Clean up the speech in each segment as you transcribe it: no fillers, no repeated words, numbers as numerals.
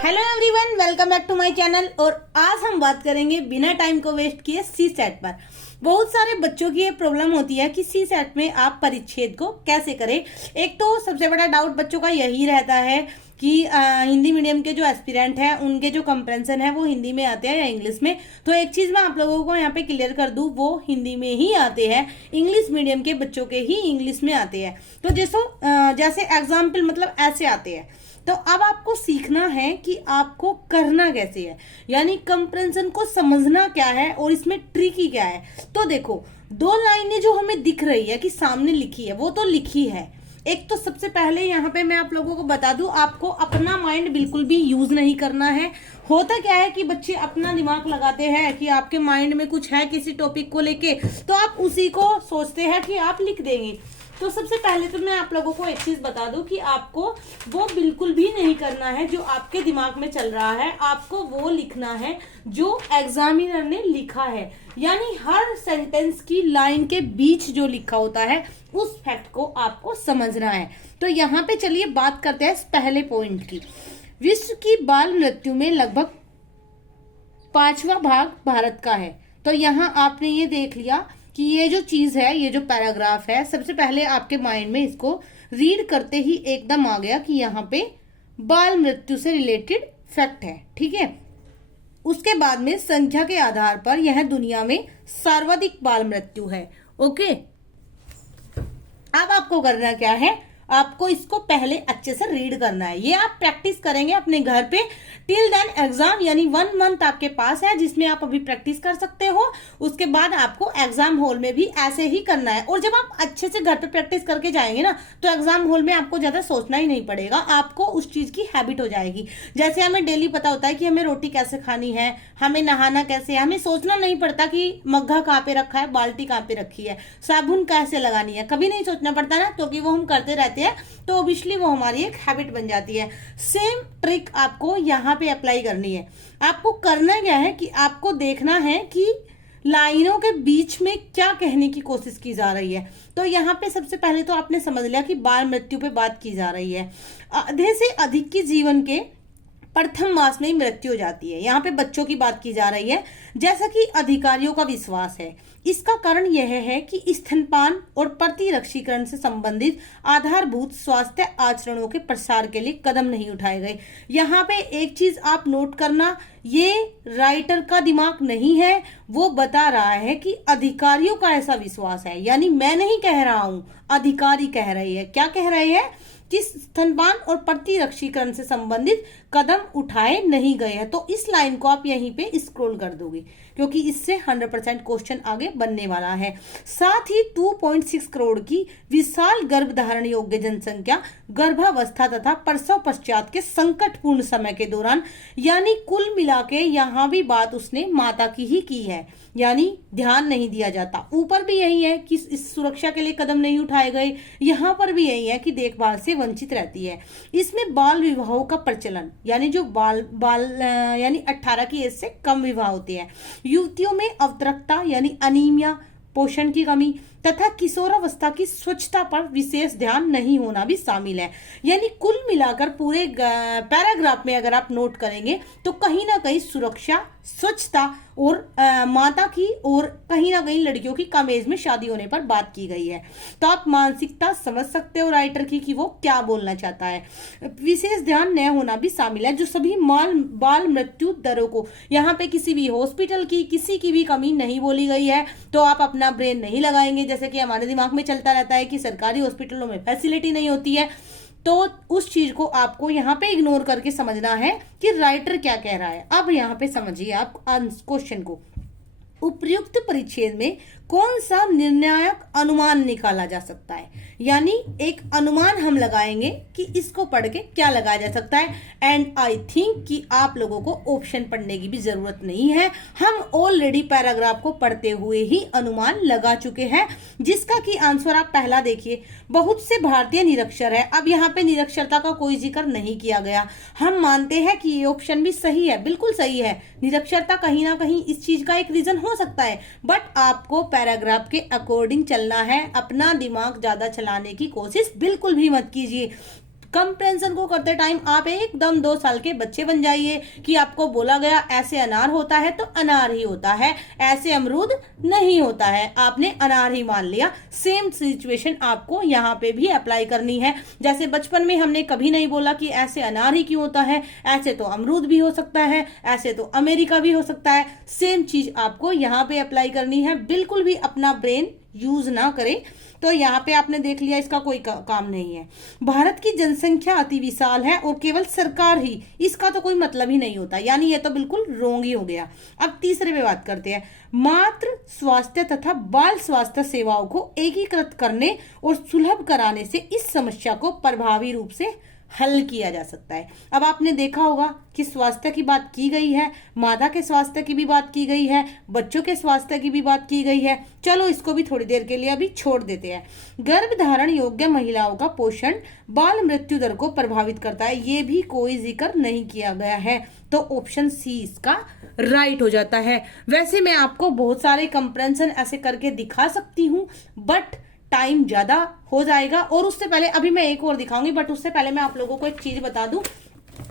Hello everyone, welcome back to my channel. और आज हम बात करेंगे बिना टाइम को वेस्ट किए सी सेट पर। बहुत सारे बच्चों की ये प्रॉब्लम होती है कि सी सेट में आप परिच्छेद को कैसे करें। एक तो सबसे बड़ा डाउट बच्चों का यही रहता है कि हिंदी मीडियम के जो एस्पिरेंट हैं उनके जो कंप्रेंशन है वो हिंदी में आते हैं या इंग्लिश में। तो एक चीज़ मैं आप लोगों को यहाँ पे क्लियर कर दूँ, वो हिंदी में ही आते हैं, इंग्लिश मीडियम के बच्चों के ही इंग्लिश में आते हैं। तो जैसे एग्जाम्पल मतलब ऐसे आते हैं। तो अब आपको सीखना है कि आपको करना कैसे है, यानी कंप्रेंशन को समझना क्या है और इसमें ट्रिकी क्या है। तो देखो, दो लाइनें जो हमें दिख रही है कि सामने लिखी है वो तो लिखी है। एक तो सबसे पहले यहाँ पे मैं आप लोगों को बता दूं, आपको अपना माइंड बिल्कुल भी यूज नहीं करना है। होता क्या है कि बच्चे अपना दिमाग लगाते हैं कि आपके माइंड में कुछ है किसी टॉपिक को लेके, तो आप उसी को सोचते हैं कि आप लिख देंगे। तो सबसे पहले तो मैं आप लोगों को एक चीज बता दूं कि आपको वो बिल्कुल भी नहीं करना है जो आपके दिमाग में चल रहा है। आपको वो लिखना है जो एग्जामिनर ने लिखा है, यानी हर सेंटेंस की लाइन के बीच जो लिखा होता है उस फैक्ट को आपको समझना है। तो यहाँ पे चलिए बात करते हैं इस पहले पॉइंट की। विश्व की बाल मृत्यु में लगभग 5वां भाग भारत का है। तो यहाँ आपने ये देख लिया कि ये जो चीज है, ये जो पैराग्राफ है, सबसे पहले आपके माइंड में इसको रीड करते ही एकदम आ गया कि यहाँ पे बाल मृत्यु से रिलेटेड फैक्ट है। ठीक है, उसके बाद में संख्या के आधार पर यह दुनिया में सर्वाधिक बाल मृत्यु है। ओके, अब आपको करना क्या है, आपको इसको पहले अच्छे से रीड करना है। ये आप प्रैक्टिस करेंगे अपने घर पे टिल देन एग्जाम, यानी 1 मंथ आपके पास है जिसमें आप अभी प्रैक्टिस कर सकते हो। उसके बाद आपको एग्जाम हॉल में भी ऐसे ही करना है। और जब आप अच्छे से घर पे प्रैक्टिस करके जाएंगे ना, तो एग्जाम हॉल में आपको ज्यादा सोचना ही नहीं पड़ेगा, आपको उस चीज की हैबिट हो जाएगी। जैसे हमें डेली पता होता है कि हमें रोटी कैसे खानी है, हमें नहाना कैसे है, हमें सोचना नहीं पड़ता कि मग्घा कहाँ पे रखा है, बाल्टी कहाँ पे रखी है, साबुन कैसे लगानी है, कभी नहीं सोचना पड़ता ना, क्योंकि वो हम करते रहते हैं। तो ऑब्वियसली वो हमारी एक हैबिट बन जाती है। सेम ट्रिक आपको यहाँ पे अप्लाई करनी है। आपको करना क्या है कि आपको देखना है कि लाइनों के बीच में क्या कहने की कोशिश की जा रही है। तो यहाँ पे सबसे पहले तो आपने समझ लिया कि बाल मृत्यु पे बात की जा रही है। आधे से अधिक की जीवन के प्रथम मास में ही मृत्यु हो जाती है। यहाँ पे बच्चों की बात की जा रही है, जैसा कि अधिकारियों का विश्वास है। इसका कारण यह है कि स्तनपान और प्रतिरक्षीकरण से संबंधित आधारभूत स्वास्थ्य आचरणों के प्रसार के लिए कदम नहीं उठाए गए। यहाँ पे एक चीज आप नोट करना, ये राइटर का दिमाग नहीं है, वो बता रहा है कि अधिकारियों का ऐसा विश्वास है, यानी मैं नहीं कह रहा हूं, अधिकारी कह रहे हैं। क्या कह रहे हैं कि स्तनपान और प्रतिरक्षीकरण से संबंधित कदम उठाए नहीं गए हैं। तो इस लाइन को आप यहीं पे स्क्रॉल कर दोगे, क्योंकि इससे 100% क्वेश्चन आगे बनने वाला है। साथ ही 2.6 करोड़ की विशाल गर्भधारण योग्य जनसंख्या गर्भावस्था तथा प्रसव पश्चात के संकटपूर्ण समय के दौरान, यानी कुल मिला के यहाँ भी बात उसने माता की ही की है, यानी ध्यान नहीं दिया जाता। ऊपर भी यही है कि इस सुरक्षा के लिए कदम नहीं उठाए गए, यहाँ पर भी यही है कि देखभाल से वंचित रहती है। इसमें बाल विवाहों का प्रचलन, यानी जो यानी 18 की एज से कम विवाह होते हैं, युवतियों में अवतरकता यानी अनीमिया, पोषण की कमी तथा किशोरावस्था की स्वच्छता पर विशेष ध्यान नहीं होना भी शामिल है। यानी कुल मिलाकर पूरे पैराग्राफ में अगर आप नोट करेंगे तो कहीं ना कहीं सुरक्षा, स्वच्छता और माता की और कहीं ना कहीं लड़कियों की कम एज में शादी होने पर बात की गई है। तो आप मानसिकता समझ सकते हो राइटर की कि वो क्या बोलना चाहता है। विशेष ध्यान न होना भी शामिल है। जो सभी बाल मृत्यु दरों को, यहाँ पे किसी भी हॉस्पिटल की किसी की भी कमी नहीं बोली गई है। तो आप अपना ब्रेन नहीं लगाएंगे, जैसे कि हमारे दिमाग में चलता रहता है कि सरकारी हॉस्पिटलों में फैसिलिटी नहीं होती है। तो उस चीज को आपको यहाँ पे इग्नोर करके समझना है कि राइटर क्या कह रहा है। अब यहाँ पे समझिए आप क्वेश्चन को। उपयुक्त परिच्छेद में कौन सा निर्णायक अनुमान निकाला जा सकता है, यानी एक अनुमान हम लगाएंगे कि इसको पढ़ के क्या लगाया जा सकता है। एंड आई थिंक कि आप लोगों को ऑप्शन पढ़ने की भी जरूरत नहीं है, हम ऑलरेडी पैराग्राफ को पढ़ते हुए ही अनुमान लगा चुके हैं, जिसका कि आंसर आप पहला देखिए। बहुत से भारतीय निरक्षर है। अब यहाँ पे निरक्षरता का कोई जिक्र नहीं किया गया। हम मानते हैं कि ये ऑप्शन भी सही है, बिल्कुल सही है। निरक्षरता कहीं ना कहीं इस चीज का एक रीजन हो सकता है, बट आपको पैराग्राफ के अकॉर्डिंग चलना है। अपना दिमाग ज्यादा चलाने की कोशिश बिल्कुल भी मत कीजिए। कंप्रेंशन को करते टाइम आप एकदम 2 साल के बच्चे बन जाइए कि आपको बोला गया ऐसे अनार होता है तो अनार ही होता है, ऐसे अमरूद नहीं होता है, आपने अनार ही मान लिया। सेम सिचुएशन आपको यहाँ पे भी अप्लाई करनी है। जैसे बचपन में हमने कभी नहीं बोला कि ऐसे अनार ही क्यों होता है, ऐसे तो अमरूद भी हो सकता है, ऐसे तो अमेरिका भी हो सकता है। सेम चीज आपको यहाँ पे अप्लाई करनी है। बिल्कुल भी अपना ब्रेन यूज ना करें। तो यहाँ पे आपने देख लिया, इसका कोई काम नहीं है। भारत की जनसंख्या अति विशाल है और केवल सरकार ही, इसका तो कोई मतलब ही नहीं होता, यानी ये तो बिल्कुल रोंग ही हो गया। अब तीसरे पे बात करते हैं। मातृ स्वास्थ्य तथा बाल स्वास्थ्य सेवाओं को एकीकृत करने और सुलभ कराने से इस समस्या को प्रभावी रूप से हल किया जा सकता है। अब आपने देखा होगा कि स्वास्थ्य की बात की गई है, माता के स्वास्थ्य की भी बात की गई है, बच्चों के स्वास्थ्य की भी बात की गई है। चलो इसको भी थोड़ी देर के लिए अभी छोड़ देते हैं। गर्भ धारण योग्य महिलाओं का पोषण बाल मृत्यु दर को प्रभावित करता है, ये भी कोई जिक्र नहीं किया गया है, तो ऑप्शन सी इसका राइट हो जाता है। वैसे मैं आपको बहुत सारे कंपैरिजन ऐसे करके दिखा सकती हूँ, बट टाइम ज्यादा हो जाएगा। और उससे पहले अभी मैं एक और दिखाऊंगी, बट उससे पहले मैं आप लोगों को एक चीज बता दूं।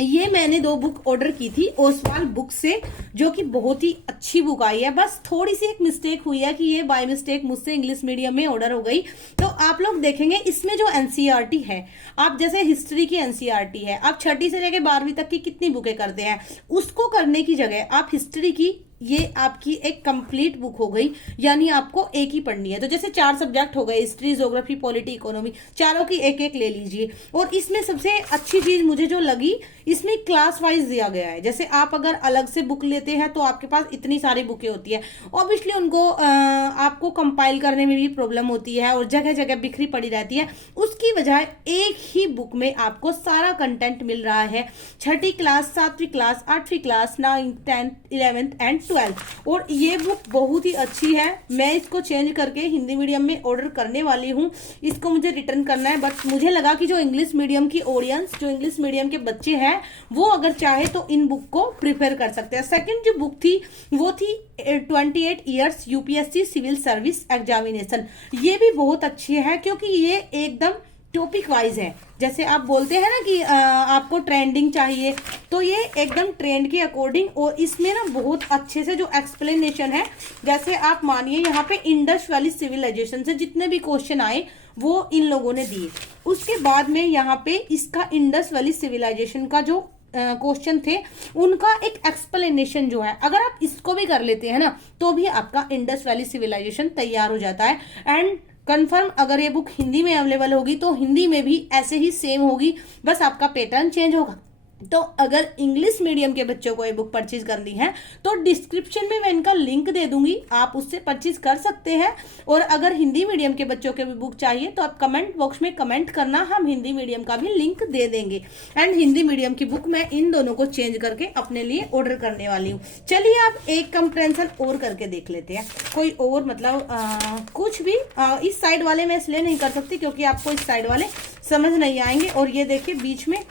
ये मैंने 2 बुक ऑर्डर की थी ओसवाल बुक से, जो कि बहुत ही अच्छी बुक आई है। बस थोड़ी सी एक मिस्टेक हुई है कि ये बाय मिस्टेक मुझसे इंग्लिश मीडियम में ऑर्डर हो गई। तो आप लोग देखेंगे इसमें जो एनसीईआरटी है, आप जैसे हिस्ट्री की एनसीईआरटी है, आप 6ठी से लेकर 12वीं तक की कितनी बुकें करते हैं, उसको करने की जगह आप हिस्ट्री की, ये आपकी एक कंप्लीट बुक हो गई, यानी आपको एक ही पढ़नी है। तो जैसे 4 सब्जेक्ट हो गए, हिस्ट्री, ज्योग्राफी, पॉलिटी, इकोनॉमी, चारों की एक एक ले लीजिए। और इसमें सबसे अच्छी चीज मुझे जो लगी, इसमें क्लास वाइज दिया गया है। जैसे आप अगर अलग से बुक लेते हैं तो आपके पास इतनी सारी बुकें होती है, ऑब्वियसली उनको आपको कंपाइल करने में भी प्रॉब्लम होती है और जगह जगह बिखरी पड़ी रहती है। उसकी बजाय एक ही बुक में आपको सारा कंटेंट मिल रहा है। 6ठी क्लास, 7वीं क्लास, 8वीं class, 9th, 10th, 11th and 12th। और ये बुक बहुत ही अच्छी है। मैं इसको चेंज करके हिंदी मीडियम में ऑर्डर करने वाली हूँ। इसको मुझे रिटर्न करना है, बट मुझे लगा कि जो इंग्लिश मीडियम की ऑडियंस, जो इंग्लिश मीडियम के बच्चे हैं, वो अगर चाहे तो इन बुक को प्रिफर कर सकते हैं। सेकंड जो बुक थी वो थी 28 years UPSC civil service examination. ये भी बहुत अच्छी है क्योंकि ये एकदम टॉपिक वाइज है। जैसे आप बोलते हैं ना कि आपको ट्रेंडिंग चाहिए, तो ये एकदम ट्रेंड के अकॉर्डिंग, और इसमें ना बहुत अच्छे से जो एक्सप्लेनेशन है, जैसे आप मानिए यहाँ पे इंडस वैली सिविलाइजेशन से जितने भी क्वेश्चन आए वो इन लोगों ने दिए। उसके बाद में यहाँ पे इसका इंडस वैली सिविलाइजेशन का जो क्वेश्चन थे, उनका एक एक्सप्लेनेशन जो है, अगर आप इसको भी कर लेते हैं ना, तो भी आपका इंडस वैली सिविलाइजेशन तैयार हो जाता है। एंड कंफर्म अगर ये बुक हिंदी में अवेलेबल होगी तो हिंदी में भी ऐसे ही सेम होगी, बस आपका पैटर्न चेंज होगा। तो अगर इंग्लिश मीडियम के बच्चों को ये बुक परचेज करनी है तो डिस्क्रिप्शन में मैं इनका लिंक दे दूंगी, आप उससे परचेज कर सकते हैं। और अगर हिंदी मीडियम के बच्चों के भी बुक चाहिए तो आप कमेंट बॉक्स में कमेंट करना, हम हिंदी मीडियम का भी लिंक दे देंगे। एंड हिंदी मीडियम की बुक मैं इन दोनों को चेंज करके अपने लिए ऑर्डर करने वाली हूँ। चलिए आप एक कंपैरिजन और करके देख लेते हैं, कोई और मतलब कुछ भी। इस साइड वाले मैं इसलिए नहीं कर सकती क्योंकि आपको इस साइड वाले समझ नहीं आएंगे। और ये देखिए बीच में,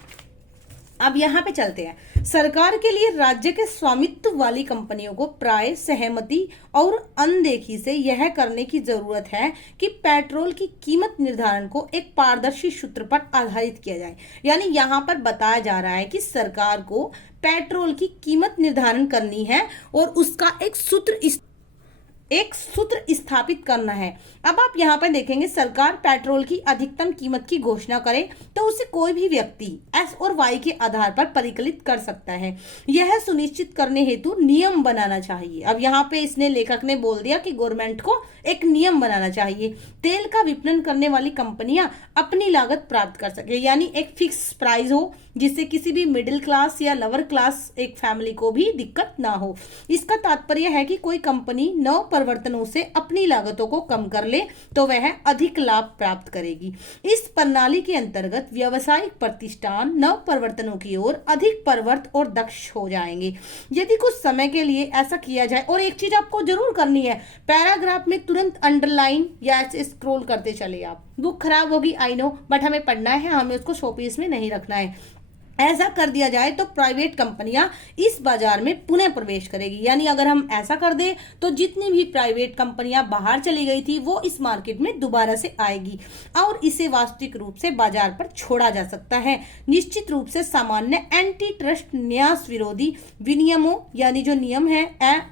अब यहाँ पे चलते हैं। सरकार के लिए राज्य के स्वामित्व वाली कंपनियों को प्राय सहमति और अनदेखी से यह करने की जरूरत है कि पेट्रोल की कीमत निर्धारण को एक पारदर्शी सूत्र पर आधारित किया जाए। यानी यहाँ पर बताया जा रहा है कि सरकार को पेट्रोल की कीमत निर्धारण करनी है और उसका एक सूत्र स्थापित करना है। अब आप यहाँ पर देखेंगे, सरकार पेट्रोल की अधिकतम कीमत की घोषणा करे तो उसे कोई भी व्यक्ति एस और वाई के आधार पर परिकलित कर सकता है। यह सुनिश्चित करने हेतु नियम बनाना चाहिए। अब यहाँ पे इसने, लेखक ने बोल दिया कि गवर्नमेंट को एक नियम बनाना चाहिए। तेल का विपणन करने वाली कंपनियां अपनी लागत प्राप्त कर सके, यानी एक फिक्स प्राइस हो जिससे किसी भी मिडिल क्लास या लोअर क्लास एक फैमिली को भी दिक्कत ना हो। इसका तात्पर्य है कि कोई कंपनी नव परिवर्तनों से अपनी लागतों को कम कर ले तो वह अधिक लाभ प्राप्त करेगी। इस प्रणाली के अंतर्गत व्यावसायिक प्रतिष्ठान नव परिवर्तनों की ओर अधिक प्रवृत्त और दक्ष हो जाएंगे यदि कुछ समय के लिए ऐसा किया जाए। और एक चीज आपको जरूर करनी है, पैराग्राफ में तुरंत अंडरलाइन या ऐसे स्क्रॉल करते चले। आप बुक खराब होगी आई नो, बट हमें पढ़ना है, हमें उसको शोपीस में नहीं रखना है। ऐसा कर दिया जाए तो प्राइवेट कंपनियां इस बाजार में पुनः प्रवेश करेगी। यानी अगर हम ऐसा कर दे तो जितनी भी प्राइवेट कंपनियां बाहर चली गई थी वो इस मार्केट में दोबारा से आएगी और इसे वास्तविक रूप से बाजार पर छोड़ा जा सकता है। निश्चित रूप से सामान्य एंटी ट्रस्ट न्यास विरोधी विनियमों यानी जो नियम है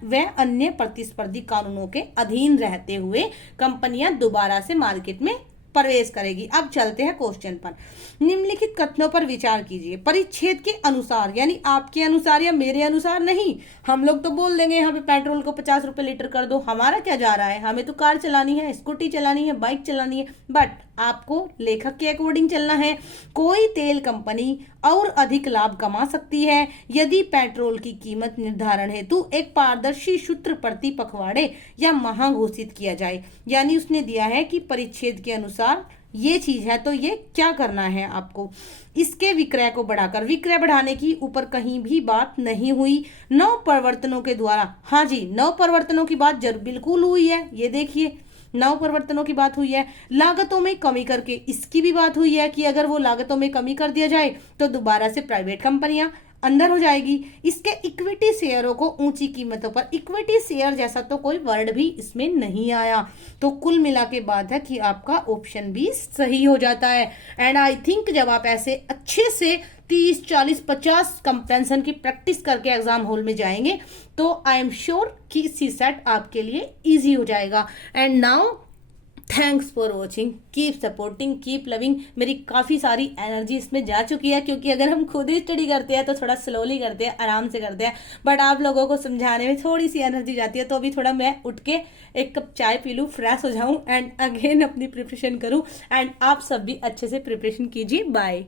व अन्य प्रतिस्पर्धी कानूनों के अधीन रहते हुए कंपनियां दोबारा से मार्केट में प्रवेश करेगी। अब चलते हैं क्वेश्चन पर। निम्नलिखित कथनों पर विचार कीजिए। परिच्छेद के अनुसार यानी आपके अनुसार या मेरे अनुसार नहीं, हम लोग तो बोल देंगे यहाँ पे पेट्रोल को 50 रुपए लीटर कर दो, हमारा क्या जा रहा है, हमें तो कार चलानी है, स्कूटी चलानी है, बाइक चलानी है, बट आपको लेखक के अकॉर्डिंग चलना है। कोई तेल कंपनी और अधिक लाभ कमा सकती है यदि पेट्रोल की कीमत निर्धारण हेतु एक पारदर्शी सूत्र प्रति पखवाड़े या माह घोषित किया जाए। यानी उसने दिया है कि परिच्छेद के अनुसार ये चीज है तो ये क्या करना है आपको, इसके विक्रय को बढ़ाकर, विक्रय बढ़ाने की ऊपर कहीं भी बात नहीं हुई। नव परिवर्तनों के द्वारा, हाँ जी नव परिवर्तनों की बात जरूर बिल्कुल हुई है, ये देखिए नव परिवर्तनों की बात हुई है। लागतों में कमी करके, इसकी भी बात हुई है कि अगर वो लागतों में कमी कर दिया जाए तो दोबारा से प्राइवेट कंपनियां अंदर हो जाएगी। इसके इक्विटी शेयरों को ऊंची कीमतों पर, इक्विटी शेयर जैसा तो कोई वर्ड भी इसमें नहीं आया। तो कुल मिला के बात है कि आपका ऑप्शन भी सही हो जाता है। एंड आई थिंक जब आप ऐसे अच्छे से 30, 40, 50 कंपेरिजन की प्रैक्टिस करके एग्जाम हॉल में जाएंगे तो आई एम श्योर कि सी सेट आपके लिए इजी हो जाएगा। And now thanks for watching, keep supporting, keep loving. मेरी काफ़ी सारी एनर्जी इसमें जा चुकी है क्योंकि अगर हम खुद ही स्टडी करते हैं तो थोड़ा स्लोली करते हैं, आराम से करते हैं, बट आप लोगों को समझाने में थोड़ी सी एनर्जी जाती है। तो अभी थोड़ा मैं उठ के एक कप चाय पी लूँ, फ्रेश हो जाऊँ एंड अगेन अपनी प्रिपरेशन करूँ। एंड आप सब भी अच्छे से प्रिपरेशन कीजिए। बाय।